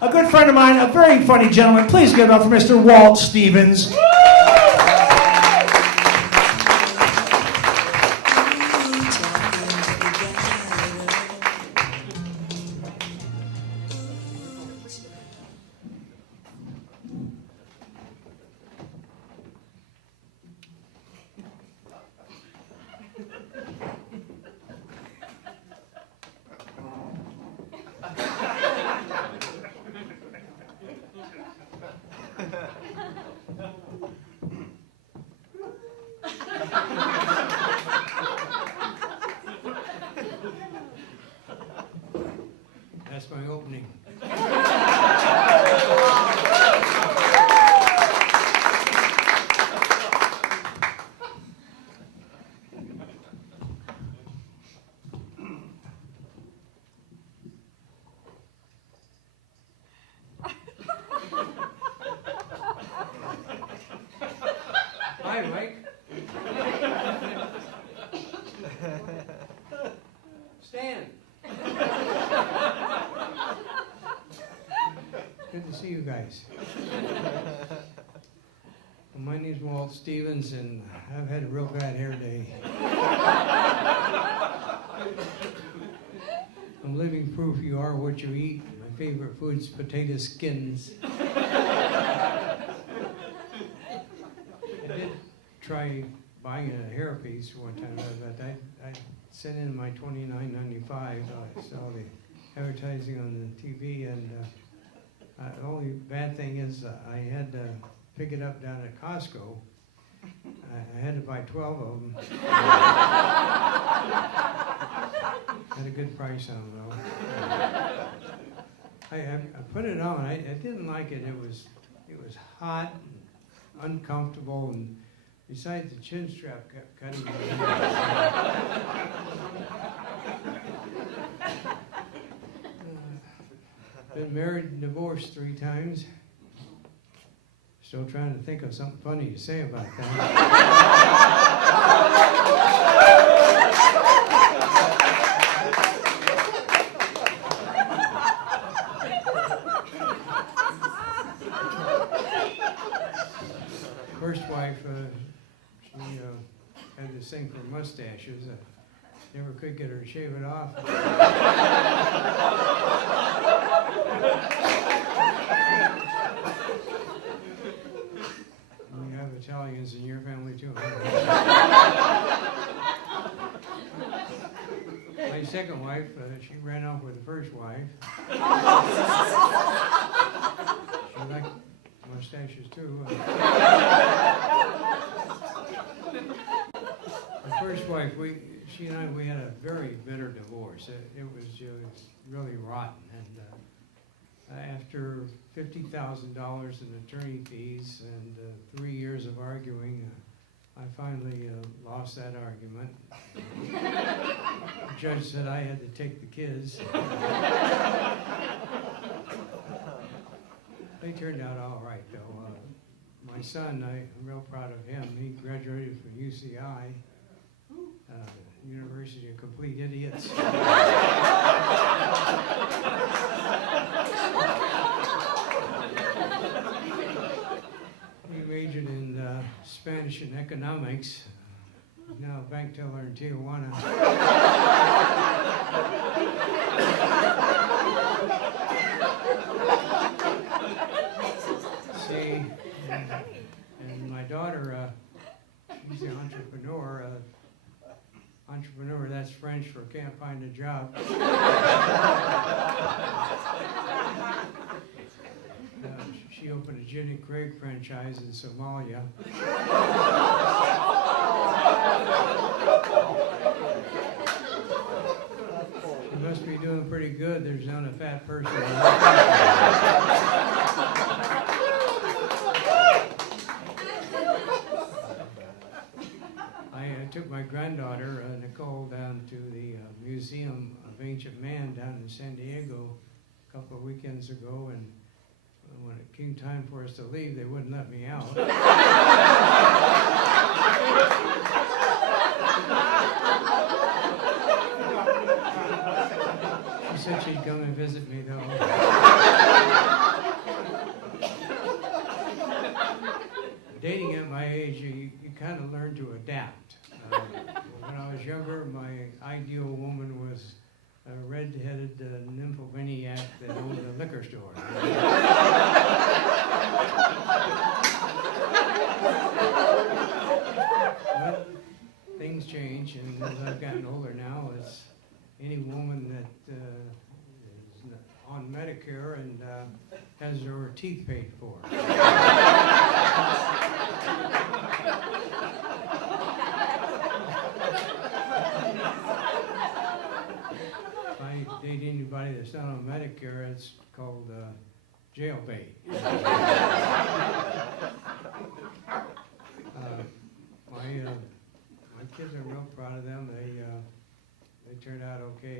A good friend of mine, a very funny gentleman. Please give it up for Mr. Walt Stevens. That's my opening. Hi, Mike. Stan. Good to see you guys. Well, my name's Walt Stevens, and I've had a real bad hair day. I'm living proof you are what you eat. My favorite food's potato skins. I did try buying a hairpiece one time, but I sent in my $29.95. I saw the advertising on the TV, and the only bad thing is I had to pick it up down at Costco. I had to buy 12 of them. Had a good price on them, though. I put it on. I didn't like it. It was hot, and uncomfortable, and besides the chin strap kept cutting my hair. Been married and divorced 3 times. Still trying to think of something funny to say about that. First wife, she had this thing for mustaches. Never could get her to shave it off. You have Italians in your family too. My second wife, she ran off with the first wife. She liked mustaches too. My first wife, she and I had a very bitter divorce. It was really rotten. And after $50,000 in attorney fees and 3 years of arguing, I finally lost that argument. The judge said I had to take the kids. They turned out all right, though. My son, I'm real proud of him. He graduated from UCI, University of Complete Idiots. He majored in Spanish and economics. He's now a bank teller in Tijuana. See, and my daughter, she's an entrepreneur. Entrepreneur, that's French for can't find a job. She opened a Jenny Craig franchise in Somalia. She must be doing pretty good. There's not a fat person. I took my granddaughter, Nicole, down to the Museum of Ancient Man down in San Diego a couple of weekends ago, and when it came time for us to leave, they wouldn't let me out. She said she'd come and visit me, though. kind of learn to adapt. When I was younger, my ideal woman was a red-headed nymphomaniac that owned a liquor store. But things change, and as I've gotten older now, it's any woman that is on Medicare and has her teeth paid for. If I date anybody that's not on Medicare, it's called jailbait. My kids are real proud of them. They turned out okay.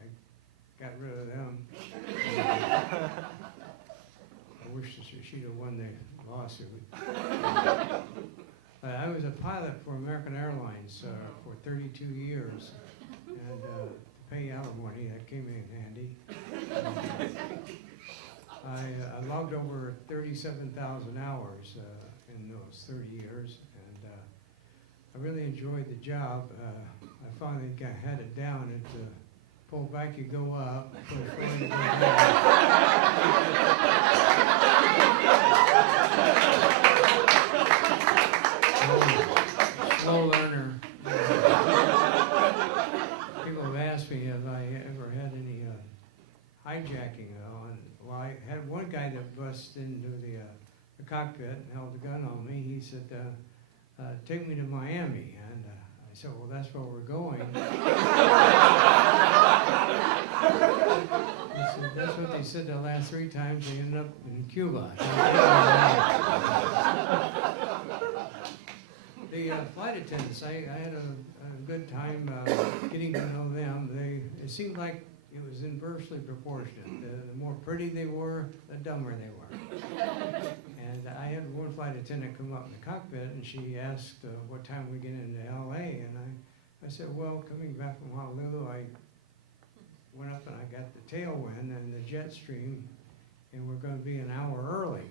I got rid of them. I wish she'd have won the lawsuit. I was a pilot for American Airlines for 32 years, and to pay alimony, that came in handy. I logged over 37,000 hours in those 30 years, and I really enjoyed the job. I finally had it down. It pull back, you go up. Pull forward, you go down. Slow learner. People have asked me if I ever had any hijacking on. Well, I had one guy that busted into the cockpit and held a gun on me. He said, take me to Miami. And I said, well, that's where we're going. He said, that's what they said the last 3 times. They ended up in Cuba. The flight attendants, I had a good time getting to know them. It seemed like it was inversely proportionate. The more pretty they were, the dumber they were. And I had one flight attendant come up in the cockpit, and she asked what time we get into L.A., and I said, well, coming back from Honolulu, I went up and I got the tailwind and the jet stream, and we're going to be an hour early.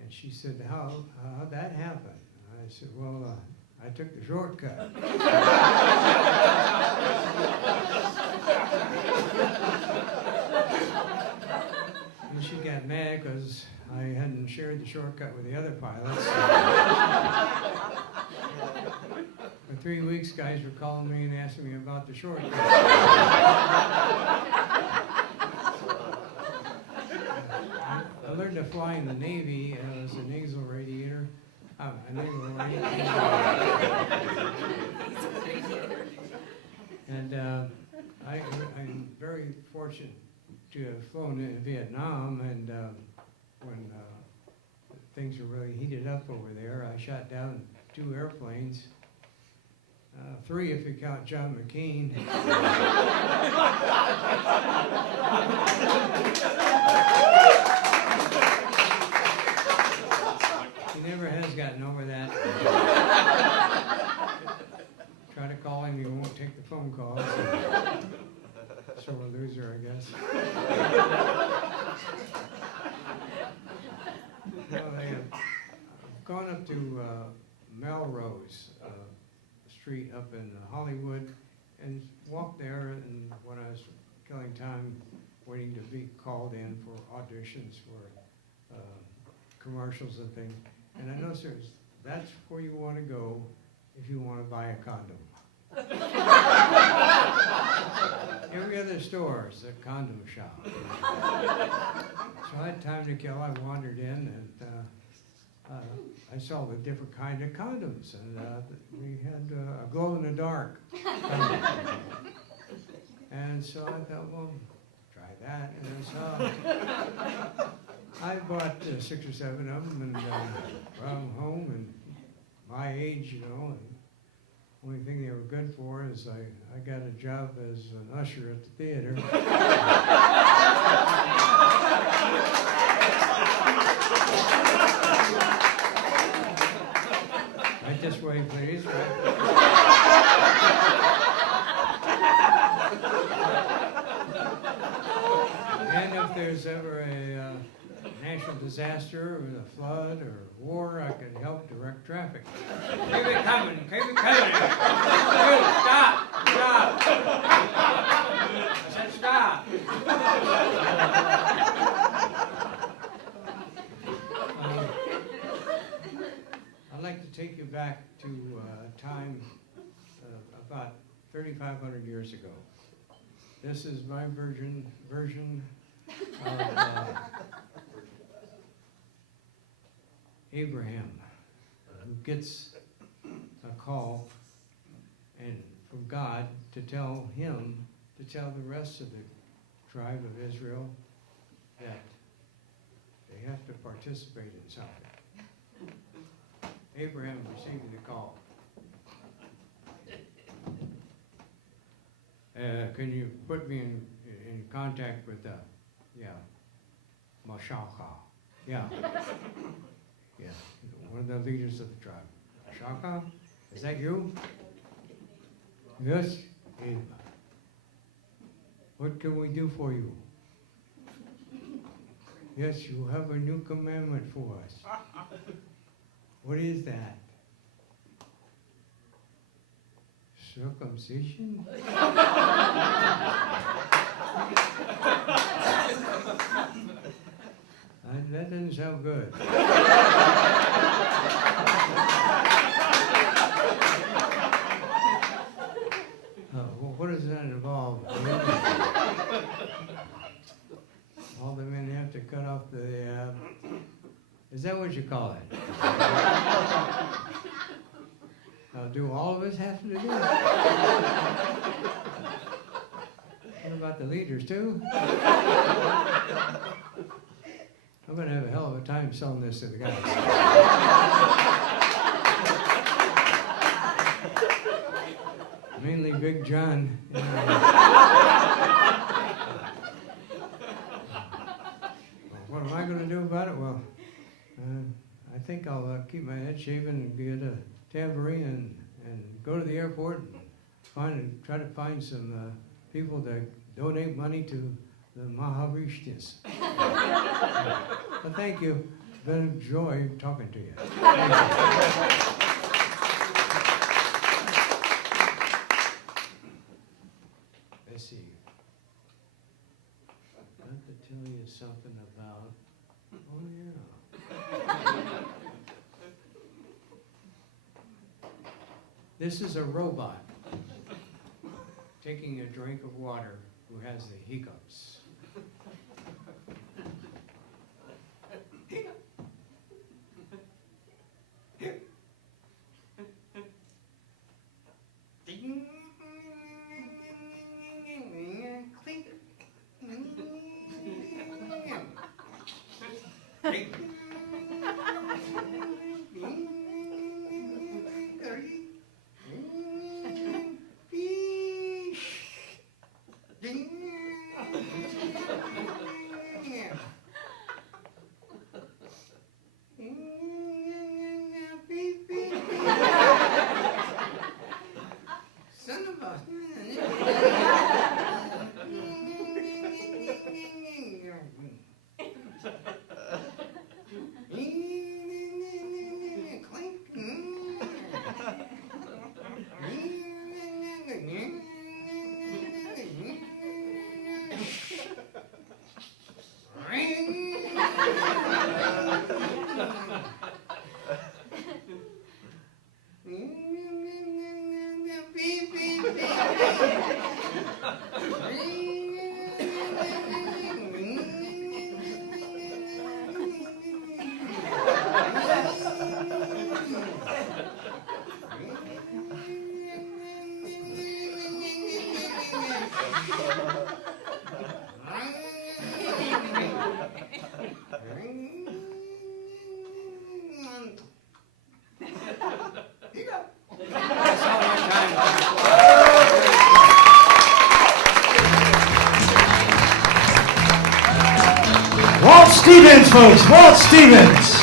And she said, how'd that happen? I said, well, I took the shortcut. And she got mad because I hadn't shared the shortcut with the other pilots. For 3 weeks, guys were calling me and asking me about the shortcut. I learned to fly in the Navy as a nasal radiator. And I'm very fortunate to have flown in Vietnam, and when things were really heated up over there, I shot down 2 airplanes, 3 if you count John McCain. He never has gotten over that. Try to call him, he won't take the phone calls. So a loser, I guess. Well, I've gone up to Melrose Street up in Hollywood and walked there, and when I was killing time waiting to be called in for auditions for commercials and things, and I noticed that's where you want to go if you want to buy a condom. Every other store is a condom shop. So I had time to kill. I wandered in, and I saw the different kind of condoms, and we had a glow-in-the-dark condom. And so I thought, well, try that. And so I bought 6 or 7 of them, and brought them home, and my age, you know, and the only thing they were good for is I got a job as an usher at the theater. Right this way, please. And if there's ever a national disaster or a flood or war, I could help direct traffic. Keep it coming, keep it coming. Stop, stop. I said stop. I'd like to take you back to a time about 3,500 years ago. This is my version of Abraham, who gets a call from God to tell him to tell the rest of the tribe of Israel that they have to participate in something. Abraham received the call. Can you put me in contact with Mashaka? Yeah. Yeah, one of the leaders of the tribe. Mashaka, is that you? Yes. Hey. What can we do for you? Yes, you have a new commandment for us. What is that? Circumcision? That doesn't sound good. What does that involve? All the men have to cut off the... is that what you call it? Do all of us have to do that? What about the leaders too? I'm going to have a hell of a time selling this to the guys. Mainly Big John. What am I going to do about it? Well, I think I'll keep my head shaven and get a tambourine and go to the airport and try to find some people to donate money to the Maharishthias. But thank you. It's been a joy talking to you. Let's see. I have to tell you something about... Oh, yeah. This is a robot taking a drink of water who has the hiccups. Walt Stevens, folks. Walt Stevens.